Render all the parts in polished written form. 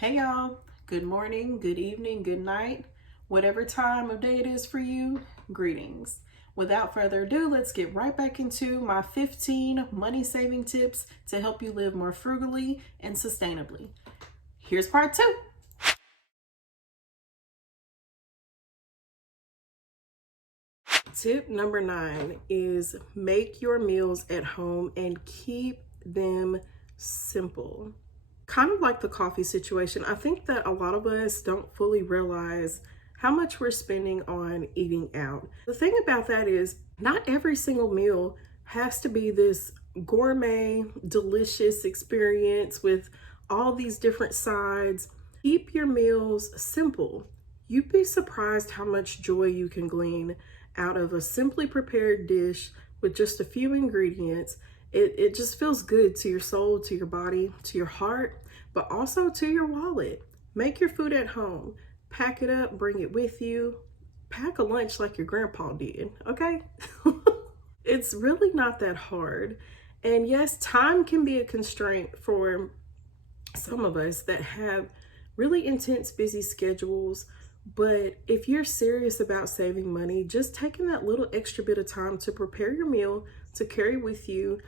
Hey y'all, good morning, good evening, good night, whatever time of day it is for you, greetings. Without further ado, let's get right back into my 15 money saving tips to help you live more frugally and sustainably. Here's part 2. Tip number 9 is make your meals at home and keep them simple. Kind of like the coffee situation, I think that a lot of us don't fully realize how much we're spending on eating out. The thing about that is, not every single meal has to be this gourmet, delicious experience with all these different sides. Keep your meals simple. You'd be surprised how much joy you can glean out of a simply prepared dish with just a few ingredients. It just feels good to your soul, to your body, to your heart, but also to your wallet. Make your food at home. Pack it up, bring it with you. Pack a lunch like your grandpa did, okay? It's really not that hard. And yes, time can be a constraint for some of us that have really intense, busy schedules. But if you're serious about saving money, just taking that little extra bit of time to prepare your meal to carry with you,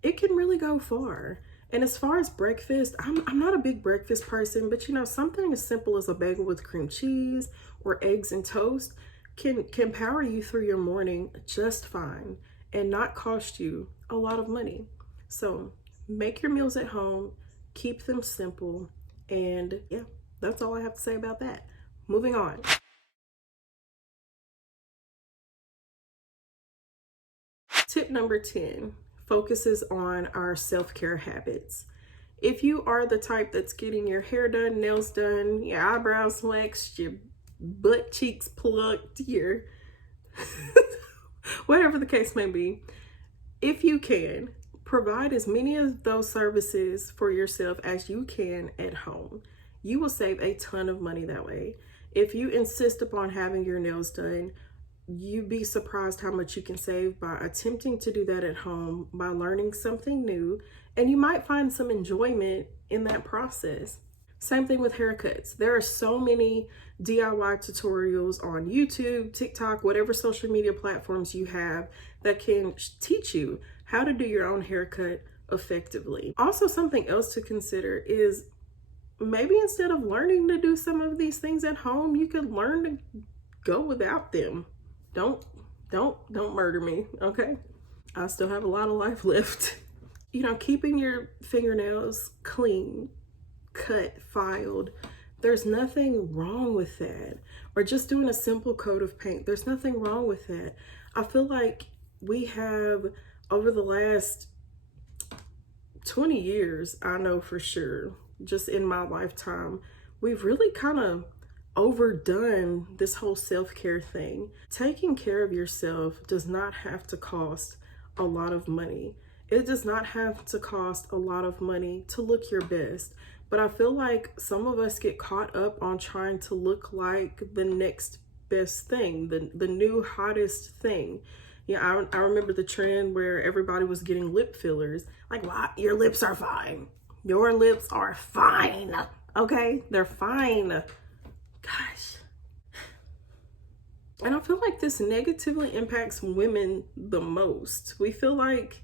it can really go far. And as far as breakfast, I'm not a big breakfast person, but something as simple as a bagel with cream cheese or eggs and toast can power you through your morning just fine and not cost you a lot of money. So make your meals at home, keep them simple, and yeah, that's all I have to say about that. Moving on. Tip number 10 focuses on our self-care habits. If you are the type that's getting your hair done, nails done, your eyebrows waxed, your butt cheeks plucked, your whatever the case may be, if you can, provide as many of those services for yourself as you can at home. You will save a ton of money that way. If you insist upon having your nails done, you'd be surprised how much you can save by attempting to do that at home, by learning something new, and you might find some enjoyment in that process. Same thing with haircuts. There are so many DIY tutorials on YouTube, TikTok, whatever social media platforms you have that can teach you how to do your own haircut effectively. Also, something else to consider is maybe instead of learning to do some of these things at home, you could learn to go without them. Don't murder me, okay? I still have a lot of life left. Keeping your fingernails clean, cut, filed, there's nothing wrong with that. Or just doing a simple coat of paint, there's nothing wrong with that. I feel like we have, over the last 20 years, I know for sure, just in my lifetime, we've really kind of overdone this whole self-care thing. Taking care of yourself does not have to cost a lot of money. It does not have to cost a lot of money to look your best. But I feel like some of us get caught up on trying to look like the next best thing, the new hottest thing. Yeah, I remember the trend where everybody was getting lip fillers. Like, what? Your lips are fine. Your lips are fine. Okay? They're fine. Gosh. And I feel like this negatively impacts women the most. We feel like,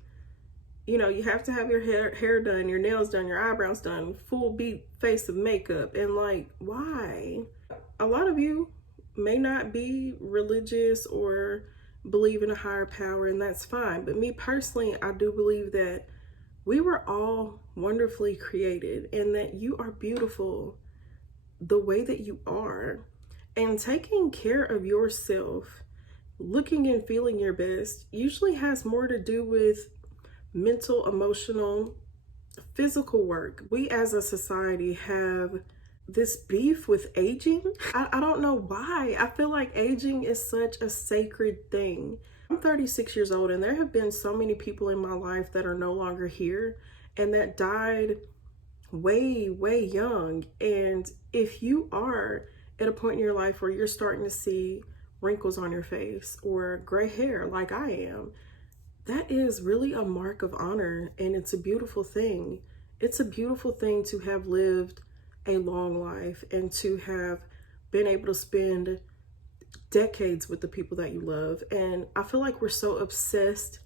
you have to have your hair done, your nails done, your eyebrows done, full beat face of makeup. And like, why? A lot of you may not be religious or believe in a higher power, and that's fine. But me personally, I do believe that we were all wonderfully created and that you are beautiful the way that you are. And taking care of yourself, looking and feeling your best, usually has more to do with mental, emotional, physical work. We as a society have this beef with aging. I don't know why. I feel like aging is such a sacred thing. I'm 36 years old, and there have been so many people in my life that are no longer here and that died way, way young. And if you are at a point in your life where you're starting to see wrinkles on your face or gray hair like I am, that is really a mark of honor, and it's a beautiful thing. It's a beautiful thing to have lived a long life and to have been able to spend decades with the people that you love. And I feel like we're so obsessed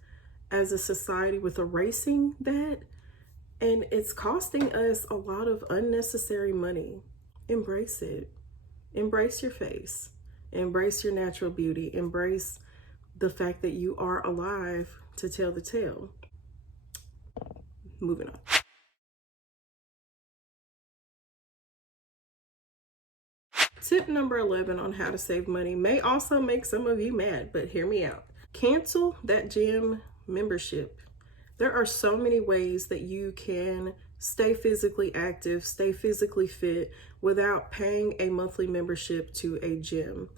as a society with erasing that, and it's costing us a lot of unnecessary money. Embrace it. Embrace your face. Embrace your natural beauty. Embrace the fact that you are alive to tell the tale. Moving on. Tip number 11 on how to save money may also make some of you mad, but hear me out. Cancel that gym membership. There are so many ways that you can stay physically active, stay physically fit without paying a monthly membership to a gym.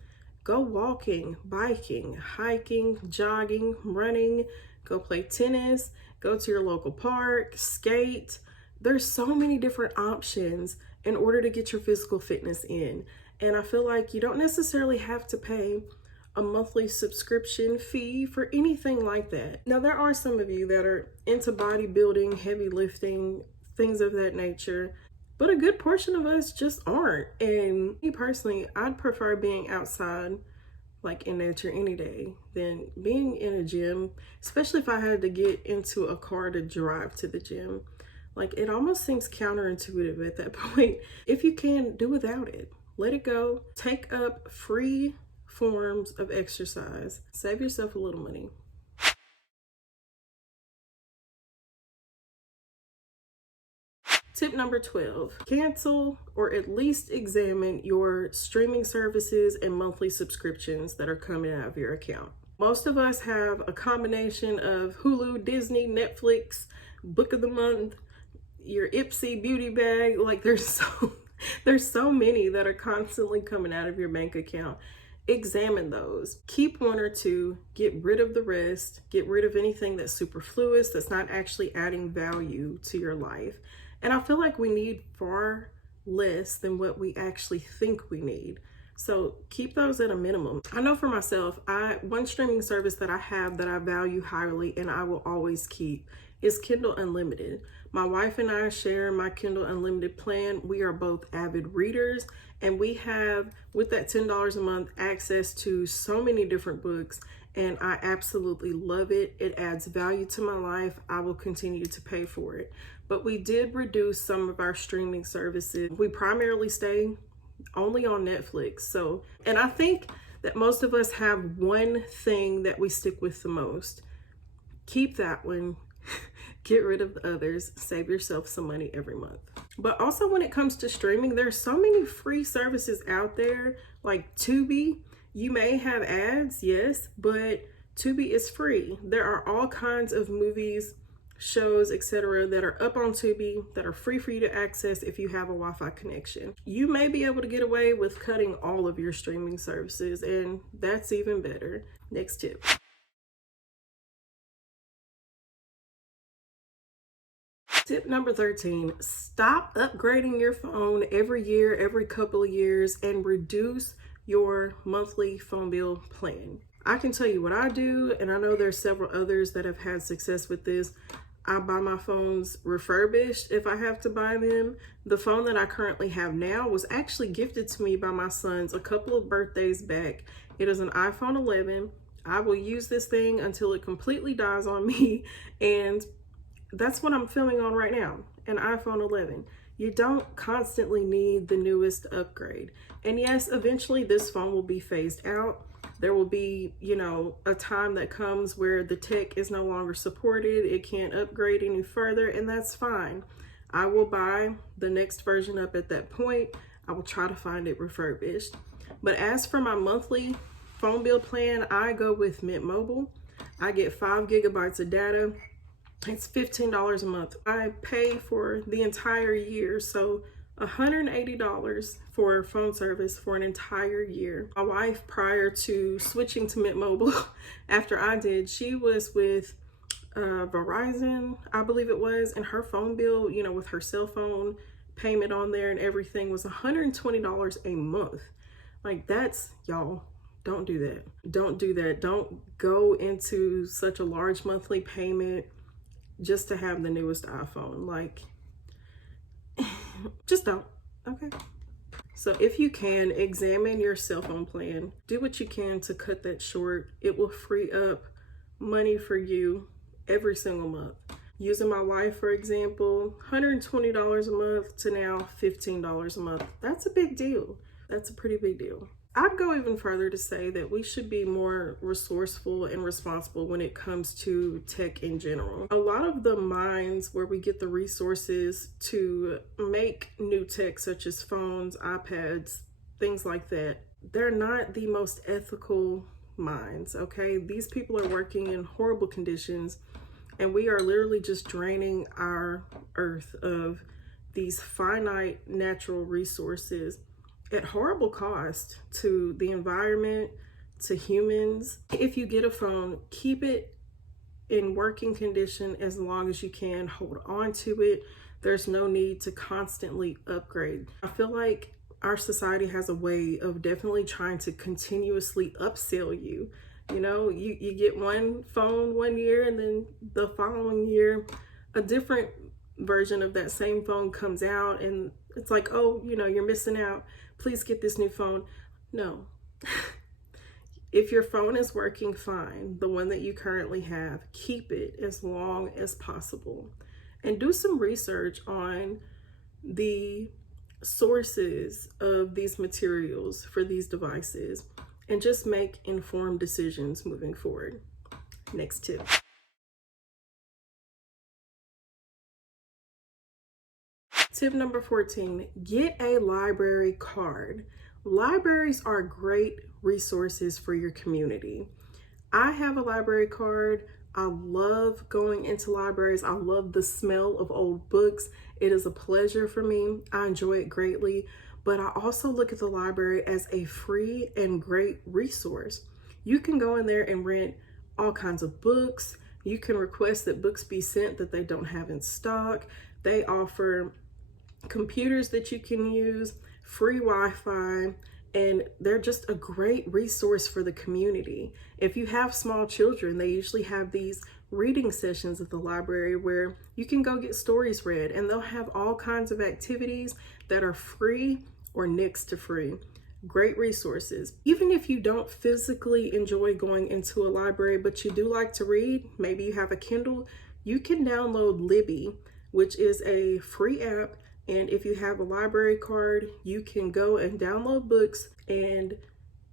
Go walking, biking, hiking, jogging, running, go play tennis, go to your local park, skate. There's so many different options in order to get your physical fitness in. And I feel like you don't necessarily have to pay a monthly subscription fee for anything like that. Now, there are some of you that are into bodybuilding, heavy lifting, things of that nature, but a good portion of us just aren't. And me personally, I'd prefer being outside, like in nature any day, than being in a gym, especially if I had to get into a car to drive to the gym. Like, it almost seems counterintuitive at that point. If you can, do without it. Let it go. Take up free forms of exercise. Save yourself a little money. Tip number 12, cancel or at least examine your streaming services and monthly subscriptions that are coming out of your account. Most of us have a combination of Hulu, Disney, Netflix, Book of the Month, your Ipsy beauty bag. Like, there's so many that are constantly coming out of your bank account. Examine those. Keep one or two, get rid of the rest, get rid of anything that's superfluous, that's not actually adding value to your life. And I feel like we need far less than what we actually think we need. So keep those at a minimum. I know for myself, one streaming service that I have that I value highly and I will always keep is Kindle Unlimited. My wife and I share my Kindle Unlimited plan. We are both avid readers, and we have, with that $10 a month, access to so many different books, and I absolutely love it. It adds value to my life. I will continue to pay for it. But we did reduce some of our streaming services. We primarily stay only on Netflix. So, and I think that most of us have one thing that we stick with the most. Keep that one. Get rid of the others. Save yourself some money every month. But also, when it comes to streaming, there's so many free services out there, like Tubi. You may have ads, yes, but Tubi is free. There are all kinds of movies, shows, etc. that are up on Tubi that are free for you to access if you have a Wi-Fi connection. You may be able to get away with cutting all of your streaming services, and that's even better. Next tip. Tip number 13, stop upgrading your phone every year, every couple of years, and reduce your monthly phone bill plan. I can tell you what I do, and I know there's several others that have had success with this. I buy my phones refurbished if I have to buy them. The phone that I currently have now was actually gifted to me by my sons a couple of birthdays back. It is an iPhone 11. I will use this thing until it completely dies on me, and that's what I'm filming on right now, an iPhone 11. You don't constantly need the newest upgrade. And yes, eventually this phone will be phased out. There will be, a time that comes where the tech is no longer supported. It can't upgrade any further, and that's fine. I will buy the next version up at that point. I will try to find it refurbished. But as for my monthly phone bill plan, I go with Mint Mobile. I get 5 gigabytes of data. It's $15 a month. I pay for the entire year, so $180 for phone service for an entire year. My wife, prior to switching to Mint Mobile, after I did, she was with Verizon, I believe it was, and her phone bill, with her cell phone payment on there and everything, was $120 a month. Like, that's, y'all, don't do that. Don't do that. Don't go into such a large monthly payment just to have the newest iPhone. Like, just don't. Okay. So if you can, examine your cell phone plan. Do what you can to cut that short. It will free up money for you every single month. Using my wife, for example, $120 a month to now $15 a month. That's a big deal. That's a pretty big deal. I'd go even further to say that we should be more resourceful and responsible when it comes to tech in general. A lot of the minds where we get the resources to make new tech, such as phones, iPads, things like that, they're not the most ethical minds, okay? These people are working in horrible conditions, and we are literally just draining our earth of these finite natural resources at horrible cost to the environment, to humans. If you get a phone, keep it in working condition as long as you can. Hold on to it. There's no need to constantly upgrade. I feel like our society has a way of definitely trying to continuously upsell you. You know, you get one phone one year, and then the following year a different version of that same phone comes out, and it's like, oh, you know, you're missing out. Please get this new phone. No. If your phone is working fine, the one that you currently have, keep it as long as possible. And do some research on the sources of these materials for these devices, and just make informed decisions moving forward. Next tip. Tip number 14, get a library card. Libraries are great resources for your community. I have a library card. I love going into libraries. I love the smell of old books. It is a pleasure for me. I enjoy it greatly. But I also look at the library as a free and great resource. You can go in there and rent all kinds of books. You can request that books be sent that they don't have in stock. They offer computers that you can use, free Wi-Fi, and they're just a great resource for the community. If you have small children, they usually have these reading sessions at the library where you can go get stories read, and they'll have all kinds of activities that are free or next to free. Great resources. Even if you don't physically enjoy going into a library, but you do like to read, maybe you have a Kindle, you can download Libby, which is a free app. And if you have a library card, you can go and download books and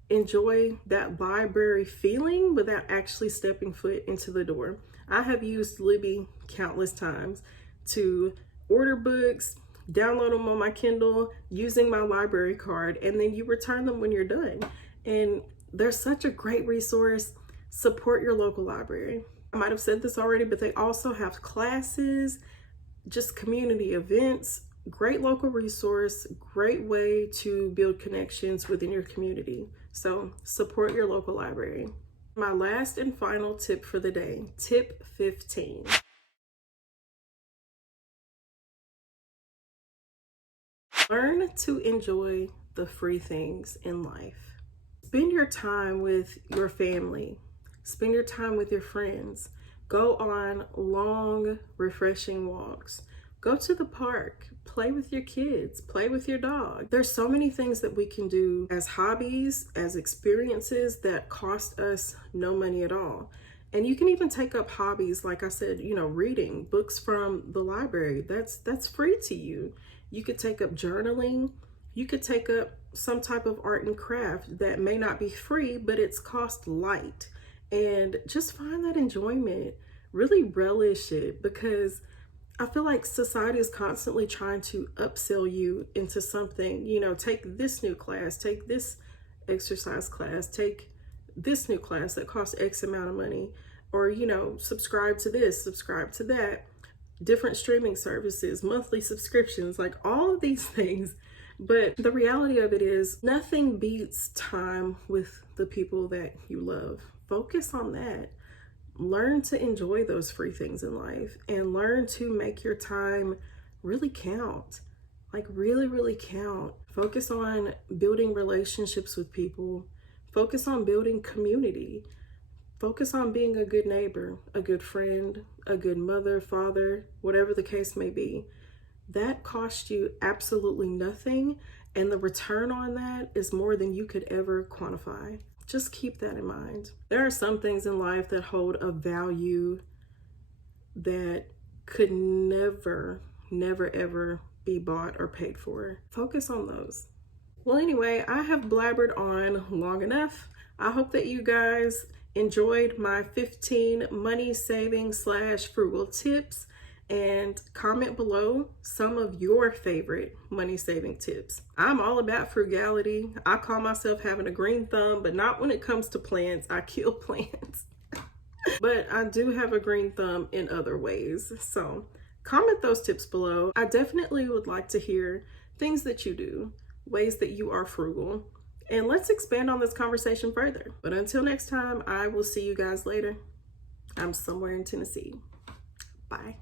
enjoy that library feeling without actually stepping foot into the door. I have used Libby countless times to order books, download them on my Kindle using my library card, and then you return them when you're done. And they're such a great resource. Support your local library. I might have said this already, but they also have classes, just community events. Great local resource, great way to build connections within your community. So support your local library. My last and final tip for the day, tip 15. Learn to enjoy the free things in life. Spend your time with your family. Spend your time with your friends. Go on long, refreshing walks. Go to the park, play with your kids, play with your dog. There's so many things that we can do as hobbies, as experiences that cost us no money at all. And you can even take up hobbies, like I said, you know, reading books from the library. That's free to you. You could take up journaling. You could take up some type of art and craft that may not be free, but it's cost light. And just find that enjoyment. Really relish it, because I feel like society is constantly trying to upsell you into something. You know, take this new class, take this exercise class, take this new class that costs X amount of money, or, you know, subscribe to this, subscribe to that, different streaming services, monthly subscriptions, like all of these things. But the reality of it is nothing beats time with the people that you love. Focus on that. Learn to enjoy those free things in life, and learn to make your time really count. Like really, really count. Focus on building relationships with people. Focus on building community. Focus on being a good neighbor, a good friend, a good mother, father, whatever the case may be. that cost you absolutely nothing, and the return on that is more than you could ever quantify. Just keep that in mind. There are some things in life that hold a value that could never, never, ever be bought or paid for. Focus on those. Well, anyway, I have blabbered on long enough. I hope that you guys enjoyed my 15 money saving / frugal tips, and comment below some of your favorite money saving tips. I'm all about frugality. I call myself having a green thumb, but not when it comes to plants. I kill plants. But I do have a green thumb in other ways. So comment those tips below. I definitely would like to hear things that you do, ways that you are frugal, and let's expand on this conversation further. But until next time, I will see you guys later. I'm somewhere in Tennessee. Bye.